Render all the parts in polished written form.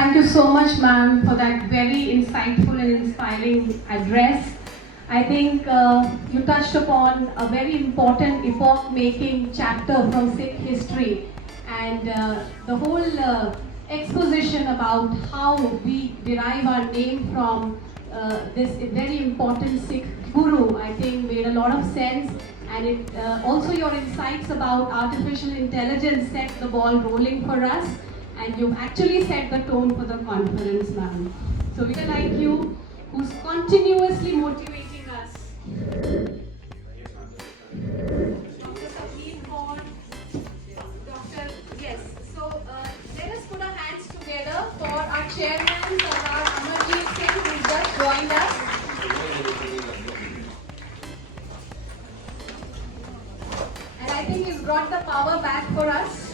Thank you so much, ma'am, for that very insightful and inspiring address. I think you touched upon a very important epoch-making chapter from Sikh history, and the whole exposition about how we derive our name from this very important Sikh guru, I think made a lot of sense. And it also your insights about artificial intelligence set the ball rolling for us, and you've actually set the tone for the conference, ma'am. So we are like you, who's continuously motivating us. Dr. Sabeen Kaur, Dr. Yes. So let us put our hands together for our chairman, Sardar Amarjeet Singh, who just joined us. And I think he's brought the power back for us.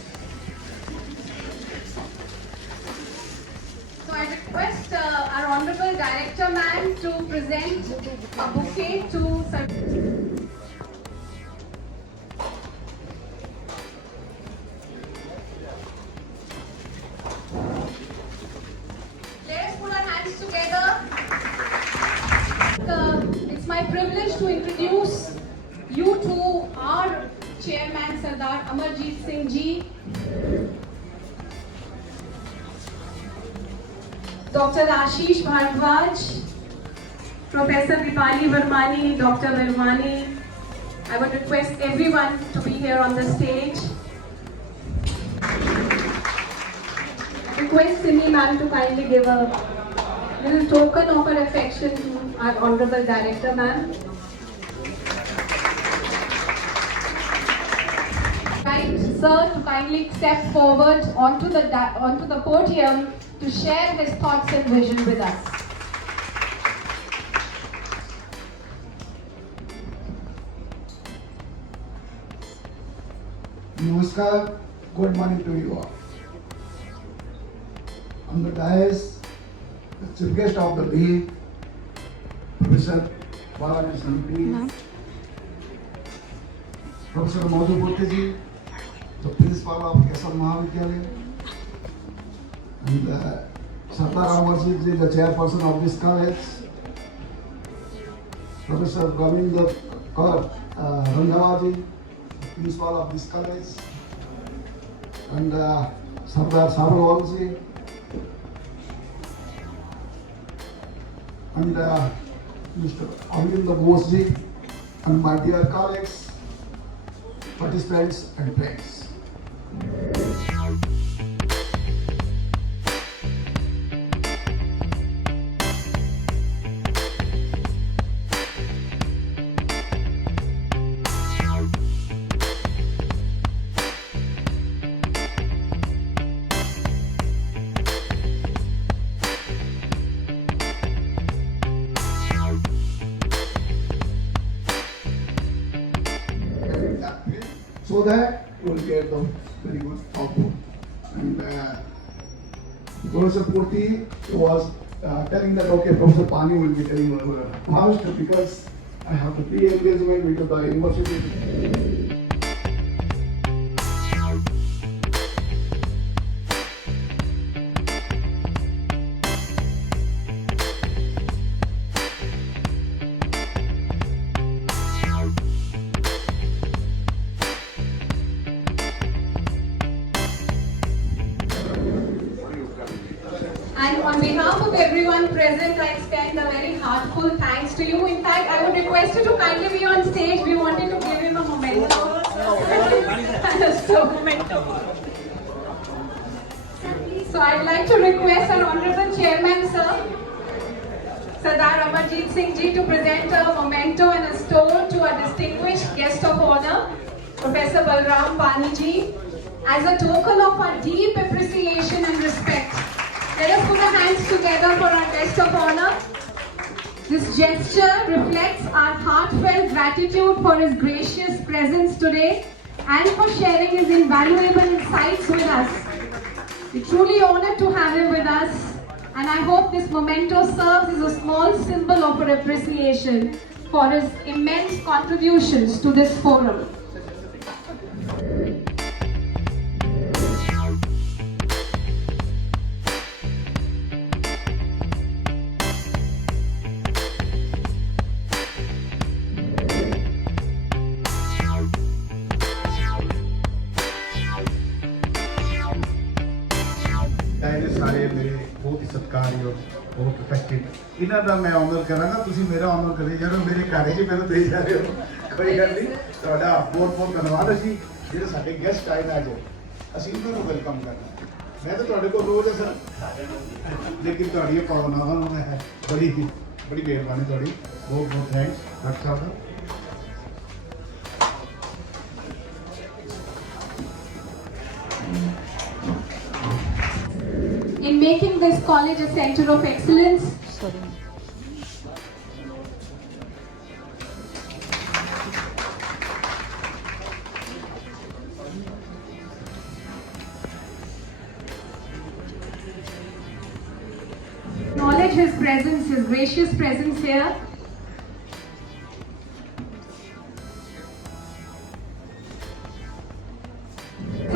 So I request our Honorable Director Ma'am to present a bouquet to Sir. Let us put our hands together. It's my privilege to introduce you to our Chairman Sardar Amarjeet Singh Ji. Dr. Ashish Bhardwaj, Professor Dipali Vermani, Dr. Vermani. I would request everyone to be here on the stage. Request Simi ma'am to kindly give a little token of her affection to our Honorable Director ma'am. Right, sir, to kindly step forward onto the podium to share his thoughts and vision with us. Namaskar, good morning to you all. On the dais, the chief guest of the day, Professor Balaji Santi, Professor Madhupurti ji, the principal of Kesar Mahavidyalaya, and Sardar Amarjeet ji, the chairperson of this college, Professor Govinder Kaur Randhawa ji, principal of this college, and Sardar Sabharwal ji, and Mr. Arvind Bose ji, and my dear colleagues, participants and friends. So that you will get the very good output. And Professor Purti was telling that okay, Professor Pani will be telling faster because I have the pre-engagement with the university. And on behalf of everyone present, I extend a very heartfelt thanks to you. In fact, I would request you to kindly be on stage. We wanted to give him a memento. So I'd like to request our Honorable Chairman, Sir, Sardar Amarjeet Singh Ji, to present a memento and a stone to our distinguished guest of honor, Professor Balram Pani Ji, as a token of our deep appreciation and respect. Let us put our hands together for our guest of honor. This gesture reflects our heartfelt gratitude for his gracious presence today and for sharing his invaluable insights with us. We're truly honored to have him with us, and I hope this memento serves as a small symbol of our appreciation for his immense contributions to this forum. ਚਮਤਕਾਰੀ ਔਰ ਬਹੁਤ effective ਇਹਨਾਂ ਦਾ ਮੈਂ honour ਕਰਾਂਗਾ ਤੁਸੀਂ ਮੇਰਾ honour ਕਰੇ ਜਦੋਂ ਮੇਰੇ ਘਰ 'ਚ ਮੈਨੂੰ ਦੇ ਜਾ ਰਹੇ ਹੋ ਕੋਈ ਗੱਲ ਨਹੀਂ ਤੁਹਾਡਾ ਬਹੁਤ ਬਹੁਤ ਧੰਨਵਾਦ ਅਸੀਂ ਜਿਹੜੇ ਸਾਡੇ ਗੈਸਟ ਆਏ ਨੇ ਅੱਜ ਅਸੀਂ ਇਹਨਾਂ ਨੂੰ ਵੈਲਕਮ ਕਰਨਾ ਮੈਂ ਤਾਂ ਤੁਹਾਡੇ ਕੋਲ ਰੋਜ਼ ਸਰ ਲੇਕਿਨ ਤੁਹਾਡੀ ਭਾਵਨਾਵਾਂ ਨੂੰ ਮੈਂ ਬੜੀ ਮਿਹਰਬਾਨੀ ਤੁਹਾਡੀ ਬਹੁਤ ਬਹੁਤ thanks doctor Sahib In making this college a center of excellence, acknowledge his presence, his gracious presence here.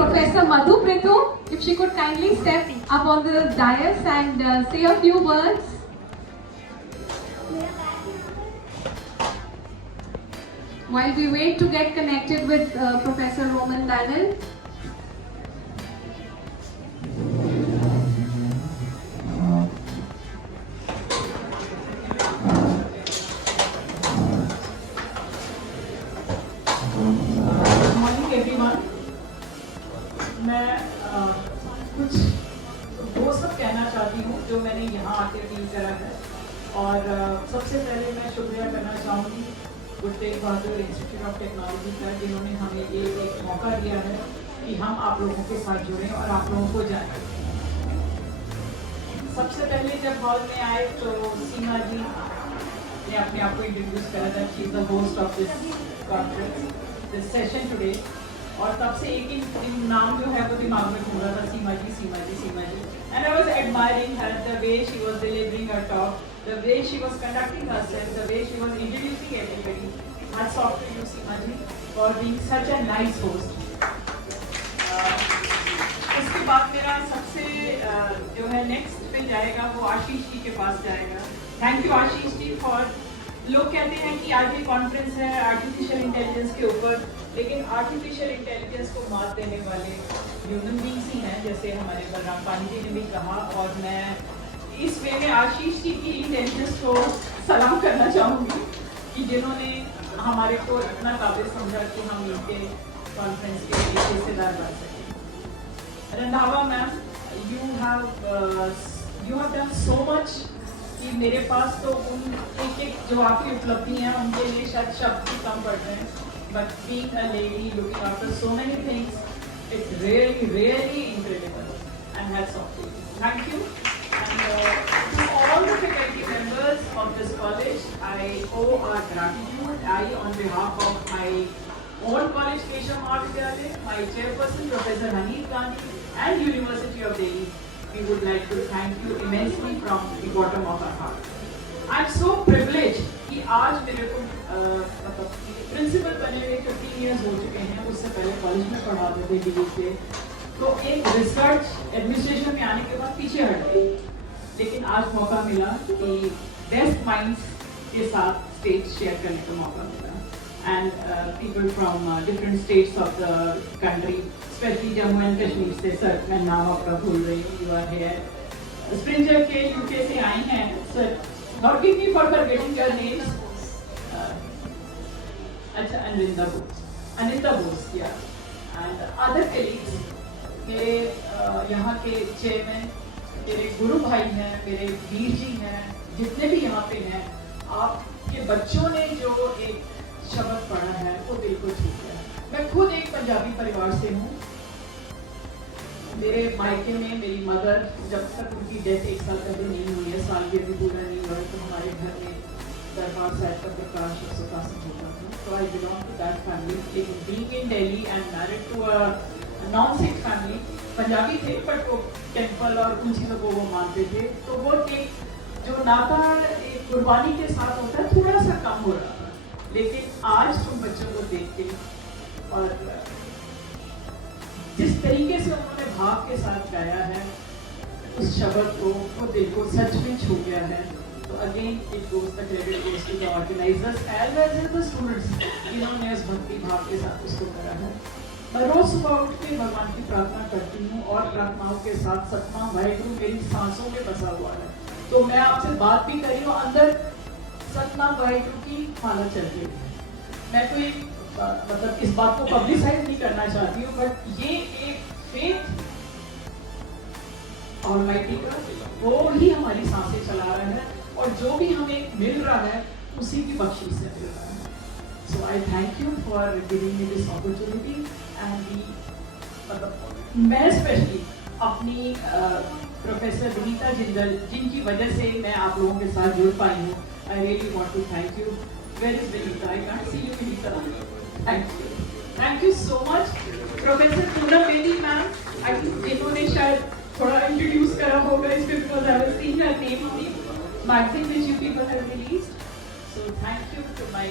Professor Madhu Prithu, if she could kindly step up on the dais and say a few words. While we wait to get connected with Professor Roman Daniel. Good morning everyone. मैं कुछ वो सब कहना चाहती हूँ जो मैंने यहाँ आके फील करा है और सबसे पहले मैं शुक्रिया करना चाहूँगी Guru Tegh Bahadur institute of technology का जिन्होंने हमें ये एक मौका दिया है कि हम आप लोगों के साथ जुड़ें और आप लोगों को जानें। सबसे पहले जब हॉल में आए तो सीमा जी ने अपने आप को इंट्रोड्यूस करा था she is the host of this conference this session today और तब से एक ही नाम जो है वो दिमाग में घूम रहा था Seema ji Seema ji Seema ji and I was admiring her the way she was delivering her talk the way she was conducting herself the way she was introducing everybody hats off to you Seema ji for being such a nice host. उसके बाद मेरा सबसे जो है next पे जाएगा वो आशीष जी के पास जाएगा। Thank you Ashish ji for लोग कहते हैं कि आज ये कॉन्फ्रेंस है आर्टिफिशियल इंटेलिजेंस के ऊपर लेकिन आर्टिफिशियल इंटेलिजेंस को मात देने वाले ह्यूमन बींग्स ही हैं जैसे हमारे बलराम पानी जी ने भी कहा और मैं इस वे में आशीष जी की इंटेलिजेंस को सलाम करना चाहूँगी कि जिन्होंने हमारे को इतना काबिल समझा कि हम इनके कॉन्फ्रेंस के लिए हिस्सेदार बन सकें। Randhawa ma'am you have done so much कि मेरे पास तो उन एक जो आपकी उपलब्धि हैं उनके लिए शायद शब्द भी कम पड़ते हैं but being a lady looking after so many things it's really incredible and hats off to you. Thank you and to all the faculty members of this college I owe our gratitude I on behalf of my own college Keshav Mahavidyalaya, my chairperson Professor Hanif Gandhi and University of Delhi. We would like to thank you immensely from the bottom of our heart. I'm so privileged कि आज मेरे को मतलब principal बने हुए 15 years हो चुके हैं उससे पहले कॉलेज में पढ़ाते थे डिग्री से तो एक रिसर्च एडमिनिस्ट्रेशन में आने के बाद पीछे हट गई लेकिन आज मौका मिला कि बेस्ट माइंड्स के साथ स्टेज शेयर करने का मौका मिला and people from different states of the country, especially Jammu and Kashmir से सर मैं नाम आपका भूल रही हूँ you are here. स्प्रिंगर के यूके से आए हैं sir forgive me for forgetting your names. अच्छा Anita Bose yeah and other colleagues मेरे यहाँ के चेयरमैन मेरे गुरु भाई हैं मेरे वीर जी हैं जितने भी यहाँ पे हैं आपके बच्चों ने जो एक शब्द पढ़ा है वो दिल को छू गया। मैं खुद एक पंजाबी परिवार से हूँ मेरे मायके में मेरी मदर जब तक उनकी डेथ 1 साल कभी नहीं हुई है साल भी अभी पूरा नहीं हुआ तो हमारे घर में दरबार साहिब का प्रकाश सुखासन होता था तो I belong to that family लेकिन being in Delhi and married to a non Sikh family Punjabi थे बट वो टेम्पल और उन चीज़ों को वो मानते थे तो वो एक जो नाता एक कुर्बानी के साथ होता है थोड़ा सा कम हो रहा था लेकिन आज तुम बच्चों को देख के और जिस तरीके से उन्होंने भाव के साथ गाया है उस शब्द को वो दिल को सच में छू गया है तो again it goes the credit goes to the organisers as well as the students जिन्होंने उस भक्ति भाव के साथ उसको करा है। मैं रोज सुबह उठ के भगवान की प्रार्थना करती हूँ और प्रार्थनाओं के साथ सतमा वाहेगुरु मेरी सांसों में बसा हुआ है तो मैं आपसे बात भी कर रही हूँ, अंदर सतना वाहिगुरु की माला चल रही है। मैं कोई मतलब इस बात को पब्लिसाइज नहीं करना चाहती हूँ, बट ये एक फेथ ऑलमाइटी का वो ही हमारी सांसें चला रहा है, और जो भी हमें मिल रहा है उसी की बख्शिश से मिल रहा है। So I thank you for giving me this opportunity and मैं स्पेशली अपनी प्रोफेसर विनीता जिंदल, जिनकी वजह से मैं आप लोगों के साथ जुड़ पाई हूँ, I really want to thank you. Where is Vinita? I can't see you Vinita. Thank you so much. Professor Poonam Bedi ma'am, I think जिन्होंने शायद थोड़ा इंट्रोड्यूस करा होगा इसमें, because I was seeing her name on the magazine which you people have released. So thank you to my,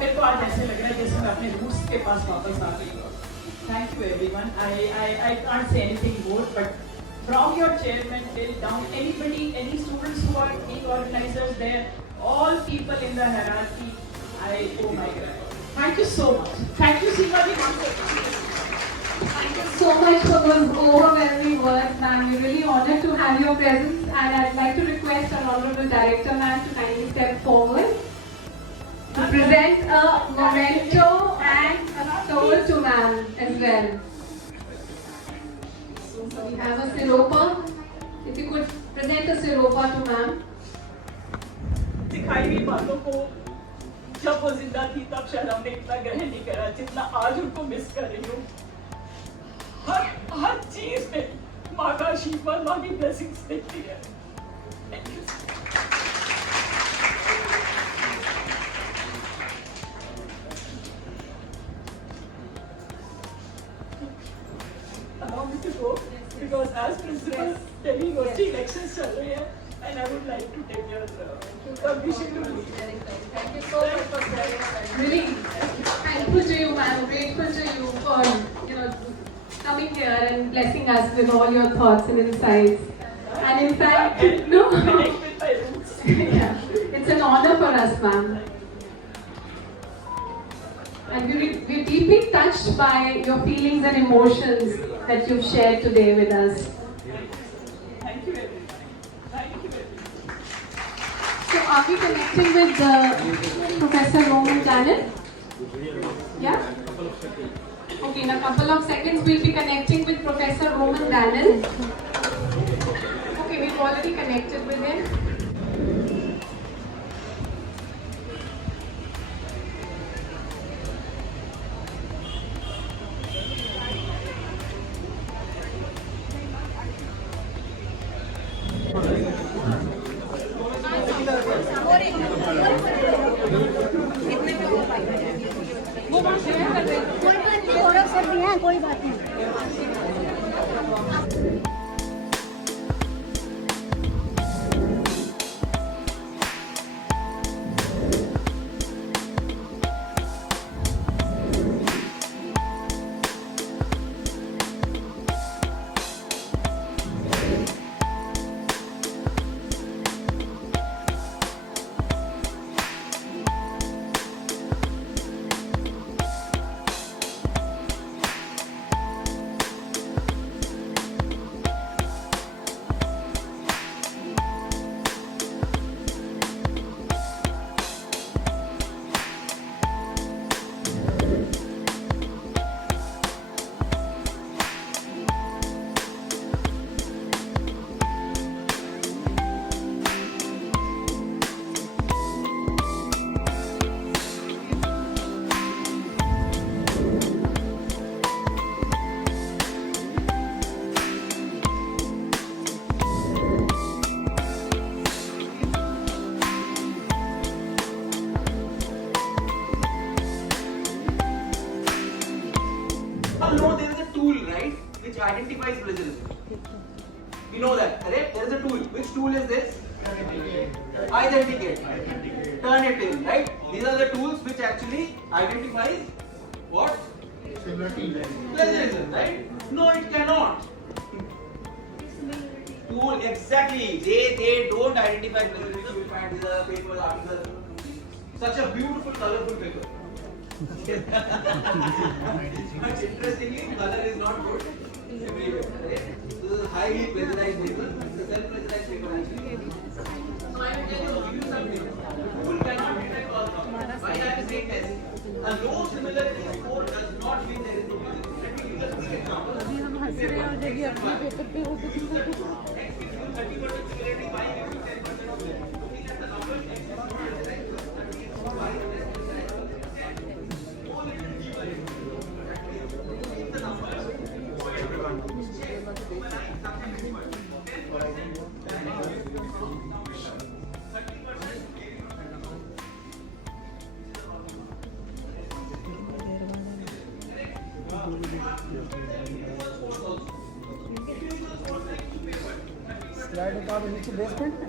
मेरे को आज ऐसे लग रहा है जैसे मैं अपने रूट्स के पास वापस आ गई हूँ। Thank you everyone. I can't say anything more, but from your chairman till down, anybody, any students who are being organizers there, all people in the hierarchy, oh my God. Thank you so much. Thank you, Srimati. Thank you so much for those overwhelming words, ma'am. We're really honored to have your presence, and I'd like to request our Honorable Director, ma'am, to kindly step forward to present a memento and a stole to ma'am as well. So we have a siropa. If you could present a siropa to ma'am. सिखाई हुई बातों को जब वो जिंदा थी तब शायद हमने इतना ग्रहण नहीं करा जितना आज उनको मिस कर रही हूँ। हर चीज में माँ का आशीर्वाद, माँ की ब्लेसिंग्स देखती है। Thank you. Allow me to go because as principal, Delhi University elections चल रहे हैं, and I would like to take your permission to leave. Thank you so much for sharing. Really thankful to you, ma'am. Grateful to you for coming here and blessing us with all your thoughts and insights. And in fact, no, Connect with my roots. yeah, it's an honor for us, ma'am. And we're deeply touched by your feelings and emotions that you've shared today with us. Thank you everyone. Thank you everyone. So are we connecting with Professor Roman Daniel? Yeah? Okay, in a couple of seconds we'll be connecting with Professor Roman Daniel. Okay, we've already connected with him. कोई बात नहीं। all know there is a tool, right, which identifies plagiarism. We know that, correct? There is a tool. Which tool is this? Authenticate. Turn it in, right? These are the tools which actually identifies what? Plagiarism, right? No, it cannot. Tool, exactly. They don't identify plagiarism. You will find these are papers, articles. Such a beautiful, colorful paper. But interestingly, color is not good everywhere. Right? This is highly plagiarized paper. It's a self-plagiarized paper actually. So I will tell you something. Pool cannot detect all thoughts. Why I am saying this? A low similarity score does not mean there is no music. Let me give you a quick example. अभी हम हंस रहे हैं और जब ये अपने paper पे हो तो कितना X gives you 30% similarity, Y gives you 10% similarity. Looking at the numbers, X is not less than 30, Y is less than 10. Go a little deeper into it. Keep the numbers. So everyone check. When I something different. 10% slide उतार नीचे basement में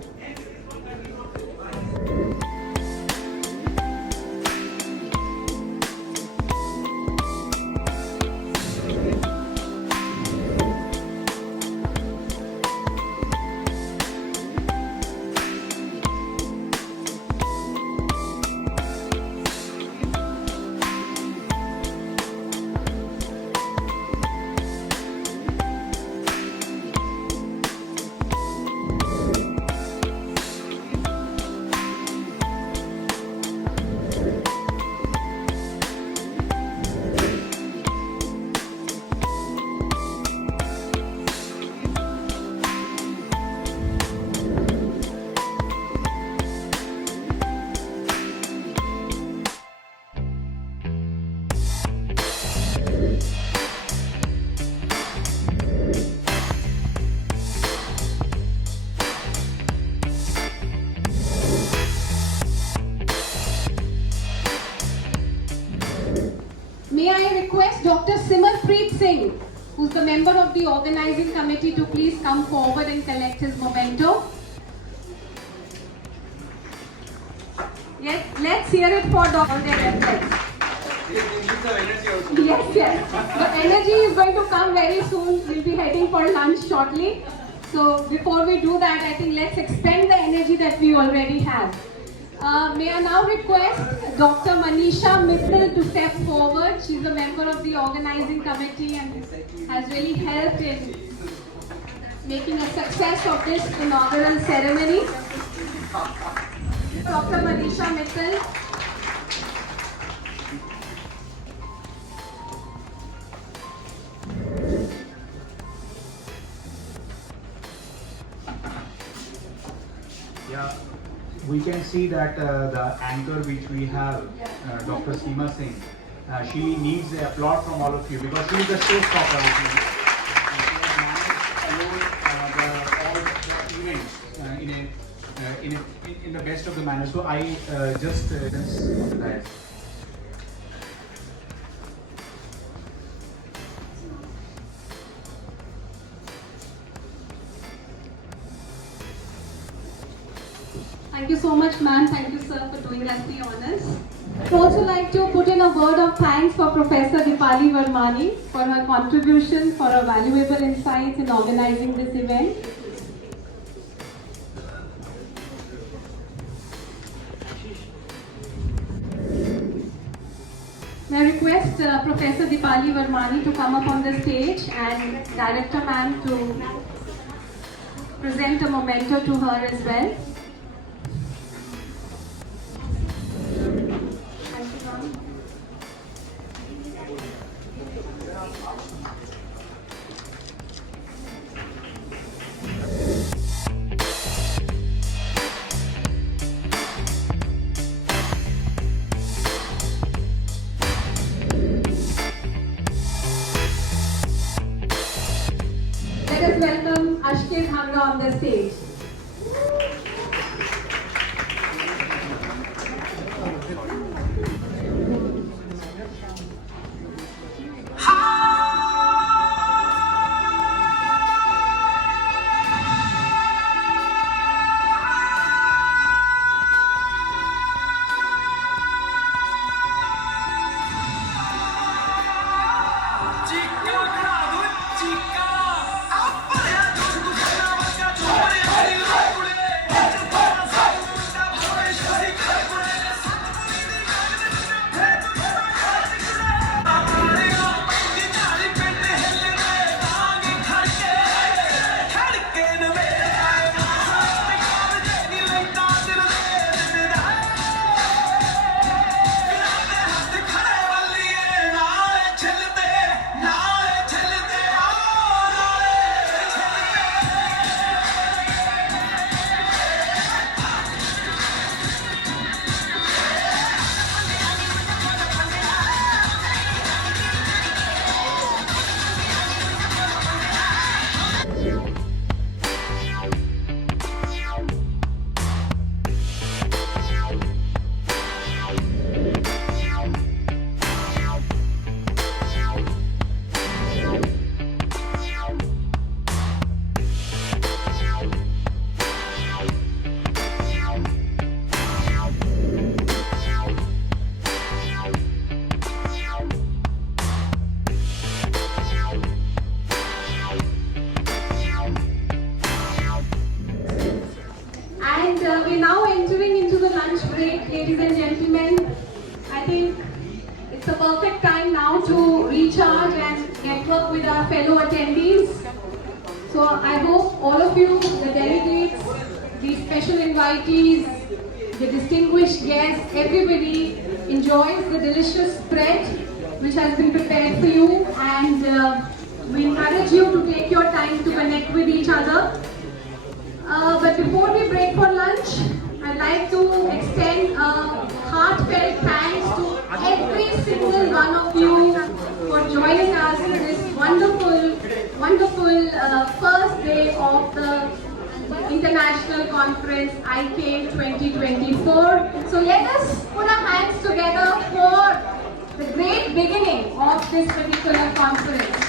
May I request Dr. Simarpreet Singh, who's the member of the organizing committee, to please come forward and collect his memento. Yes, let's hear it for all their efforts. Yes, yes. The energy is going to come very soon. We'll be heading for lunch shortly. So before we do that, I think let's expend the energy that we already have. May I now request Dr. Manisha Mittal to step forward. She's a member of the organizing committee and has really helped in making a success of this inaugural ceremony. Dr. Manisha Mittal. Yeah, we can see that the anchor which we have, Dr. Seema Singh, she needs the applause from all of you because she is the showstopper. And she has managed all the events in the best of the manner. So I just that. Thank you so much, ma'am. Thank you, sir, for doing us the honors. I'd also like to put in a word of thanks for Professor Dipali Varmani for her contribution, for her valuable insights in organizing this event. May I request Professor Dipali Varmani to come up on the stage and Director ma'am to present a memento to her as well. Let us welcome Ashket Hanga on the stage. Chica, grado, chica. Apa ya, the perfect time now to recharge and network with our fellow attendees. So I hope all of you, the delegates, the special invitees, the distinguished guests, everybody enjoys the delicious spread which has been prepared for you, and we encourage you to take your time to connect with each other. But before we break for lunch, I'd like to extend a heartfelt thanks to every single one of you for joining us in this wonderful first day of the International Conference ICANE 2024. So let us put our hands together for the great beginning of this particular conference.